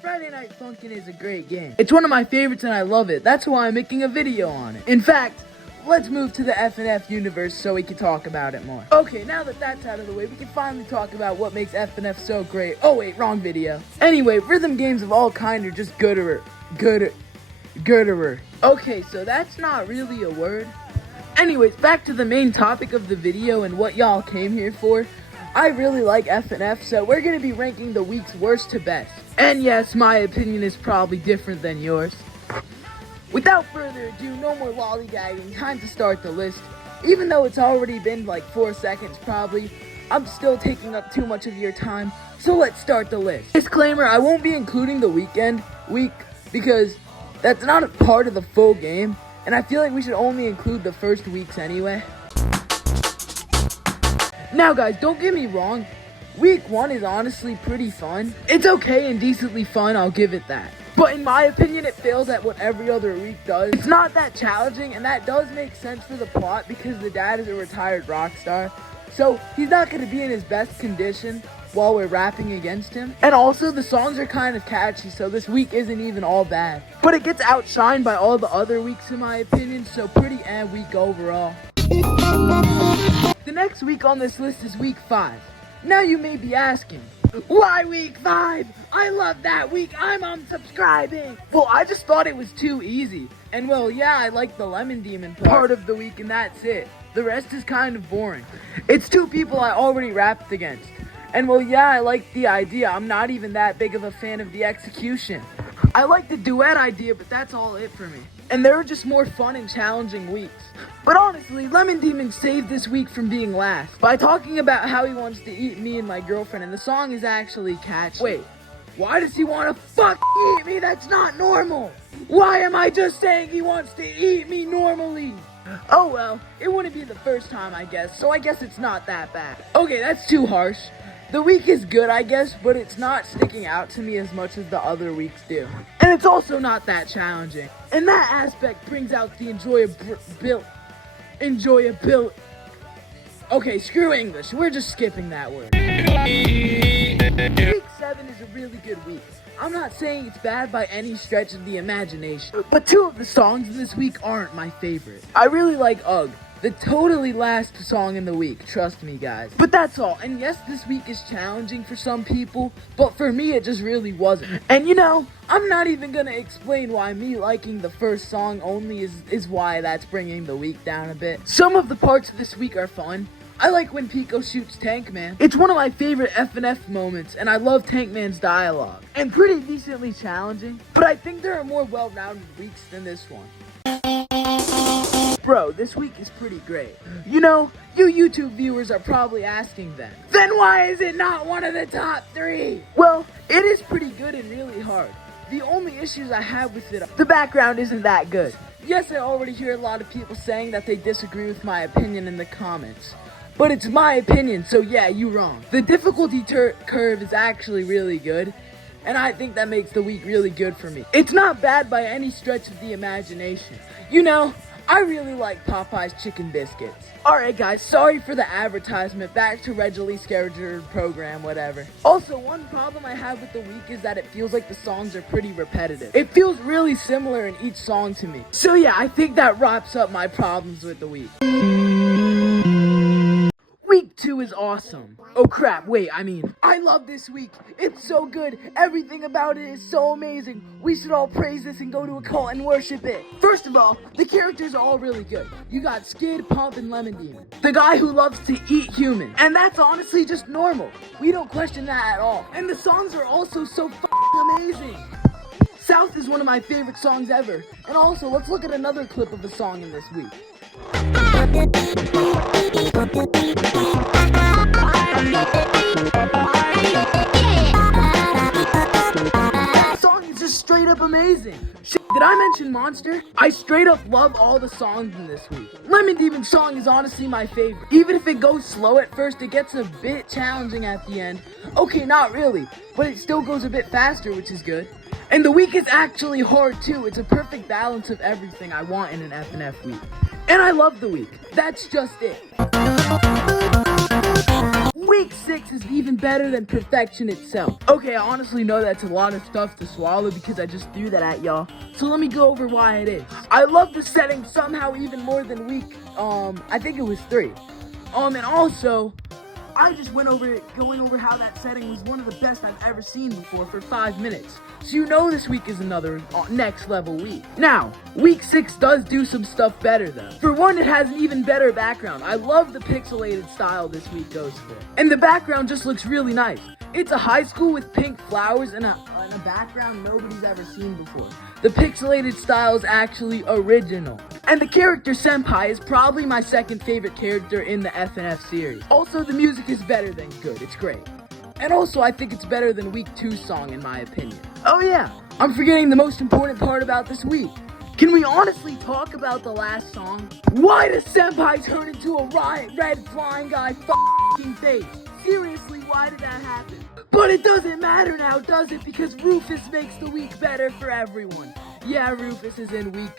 Friday Night Funkin' is a great game. It's one of my favorites and I love it. That's why I'm making a video on it. In fact, let's move to the FNF universe so we can talk about it more. Okay, now that that's out of the way, we can finally talk about what makes FNF so great. Oh wait, wrong video. Anyway, rhythm games of all kind are just gooder. Okay, so that's not really a word. Anyways, back to the main topic of the video and what y'all came here for. I really like FNF, so we're going to be ranking the week's worst to best. And yes, my opinion is probably different than yours. Without further ado, no more lollygagging, time to start the list. Even though it's already been like 4 seconds probably, I'm still taking up too much of your time, so let's start the list. Disclaimer, I won't be including the week because that's not a part of the full game, and I feel like we should only include the first weeks anyway. Now guys, don't get me wrong, week 1 is honestly pretty fun. It's okay and decently fun, I'll give it that. But in my opinion, it fails at what every other week does. It's not that challenging, and that does make sense for the plot because the dad is a retired rock star. So he's not going to be in his best condition while we're rapping against him. And also, the songs are kind of catchy, so this week isn't even all bad. But it gets outshined by all the other weeks in my opinion, so pretty week overall. The next week on this list is week 5. Now you may be asking, why week 5? I love that week, I'm unsubscribing. Well, I just thought it was too easy. And well, yeah, I like the Lemon Demon part of the week and that's it. The rest is kind of boring. It's 2 people I already rapped against. And well, yeah, I like the idea. I'm not even that big of a fan of the execution. I like the duet idea, but that's all it for me. And there are just more fun and challenging weeks. But honestly, Lemon Demon saved this week from being last by talking about how he wants to eat me and my girlfriend, and the song is actually catchy. Wait, why does he want to eat me? That's not normal. Why am I just saying he wants to eat me normally? Oh well, it wouldn't be the first time I guess, so I guess it's not that bad. Okay, that's too harsh. The week is good, I guess, but it's not sticking out to me as much as the other weeks do. And it's also not that challenging. And that aspect brings out the enjoyability. Okay, screw English. We're just skipping that word. Week 7 is a really good week. I'm not saying it's bad by any stretch of the imagination, but 2 of the songs this week aren't my favorite. I really like Ugh, the totally last song in the week, trust me guys. But that's all, and yes, this week is challenging for some people, but for me it just really wasn't. And you know, I'm not even gonna explain why me liking the first song only is why that's bringing the week down a bit. Some of the parts of this week are fun. I like when Pico shoots Tank Man. It's one of my favorite FNF moments, and I love Tank Man's dialogue. And pretty decently challenging, but I think there are more well-rounded weeks than this one. Bro, this week is pretty great. You know, you YouTube viewers are probably asking then why is it not one of the top 3? Well, it is pretty good and really hard. The only issues I have with it, the background isn't that good. Yes, I already hear a lot of people saying that they disagree with my opinion in the comments. But it's my opinion, so yeah, you're wrong. The difficulty curve is actually really good, and I think that makes the week really good for me. It's not bad by any stretch of the imagination. You know, I really like Popeye's chicken biscuits. Alright guys, sorry for the advertisement, back to Reggie Scavenger program, whatever. Also, one problem I have with the week is that it feels like the songs are pretty repetitive. It feels really similar in each song to me. So yeah, I think that wraps up my problems with the week. Week 2 is awesome. Oh crap, wait, I love this week. It's so good. Everything about it is so amazing. We should all praise this and go to a cult and worship it. First of all, the characters are all really good. You got Skid, Pump, and Lemon Demon. The guy who loves to eat humans. And that's honestly just normal. We don't question that at all. And the songs are also so amazing. South is one of my favorite songs ever. And also, let's look at another clip of a song in this week. That song is just straight up amazing. Shit, did I mention Monster? I straight up love all the songs in this week. Lemon Demon's song is honestly my favorite. Even if it goes slow at first, it gets a bit challenging at the end. Okay, not really, but it still goes a bit faster, which is good. And the week is actually hard too. It's a perfect balance of everything I want in an FNF week. And I love the week. That's just it. Week 6 is even better than perfection itself. Okay, I honestly know that's a lot of stuff to swallow because I just threw that at y'all. So let me go over why it is. I love the setting somehow even more than week, I think it was 3. And also, I just going over how that setting was one of the best I've ever seen before for 5 minutes. So you know this week is another next level week. Now, week 6 does do some stuff better though. For one, it has an even better background. I love the pixelated style this week goes for. And the background just looks really nice. It's a high school with pink flowers and a background nobody's ever seen before. The pixelated style is actually original. And the character Senpai is probably my second favorite character in the FNF series. Also, the music is better than good. It's great. And also, I think it's better than week 2's song in my opinion. Oh yeah, I'm forgetting the most important part about this week. Can we honestly talk about the last song? Why does Senpai turn into a riot red flying guy f***ing face? Seriously, why did that happen? But it doesn't matter now, does it? Because Rufus makes the week better for everyone. Yeah, Rufus is in week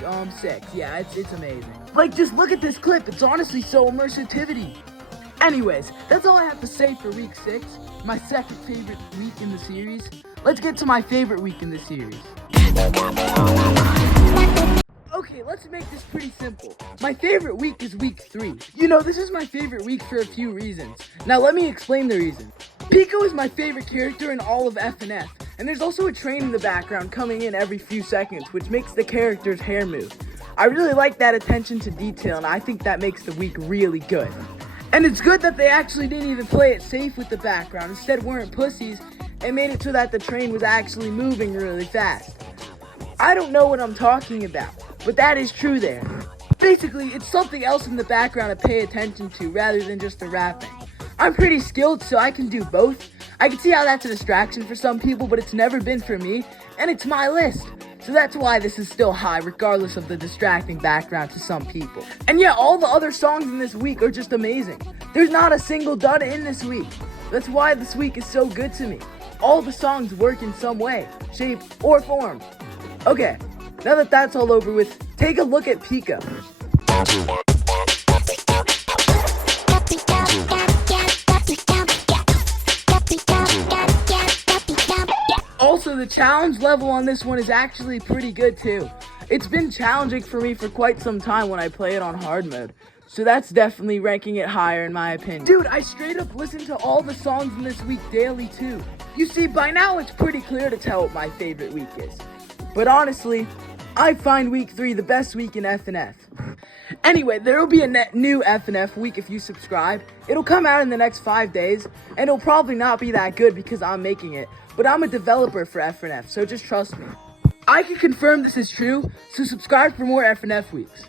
6. Yeah, it's amazing. Like, just look at this clip. It's honestly so immersivity. Anyways, that's all I have to say for week 6. My second favorite week in the series. Let's get to my favorite week in the series. Okay, let's make this pretty simple. My favorite week is week 3. You know, this is my favorite week for a few reasons. Now let me explain the reason. Pico is my favorite character in all of FNF, and there's also a train in the background coming in every few seconds, which makes the character's hair move. I really like that attention to detail, and I think that makes the week really good. And it's good that they actually didn't even play it safe with the background, instead weren't pussies, and made it so that the train was actually moving really fast. I don't know what I'm talking about, but that is true there. Basically, it's something else in the background to pay attention to rather than just the rapping. I'm pretty skilled, so I can do both. I can see how that's a distraction for some people, but it's never been for me, and it's my list. So that's why this is still high, regardless of the distracting background to some people. And yeah, all the other songs in this week are just amazing. There's not a single dud in this week. That's why this week is so good to me. All the songs work in some way, shape, or form. Okay, now that that's all over with, take a look at Pico. Also, the challenge level on this one is actually pretty good too. It's been challenging for me for quite some time when I play it on hard mode. So that's definitely ranking it higher in my opinion. Dude, I straight up listen to all the songs in this week daily too. You see, by now it's pretty clear to tell what my favorite week is. But honestly, I find week 3 the best week in FNF. Anyway, there will be a new FNF week if you subscribe. It'll come out in the next 5 days, and it'll probably not be that good because I'm making it. But I'm a developer for FNF, so just trust me. I can confirm this is true, so subscribe for more FNF weeks.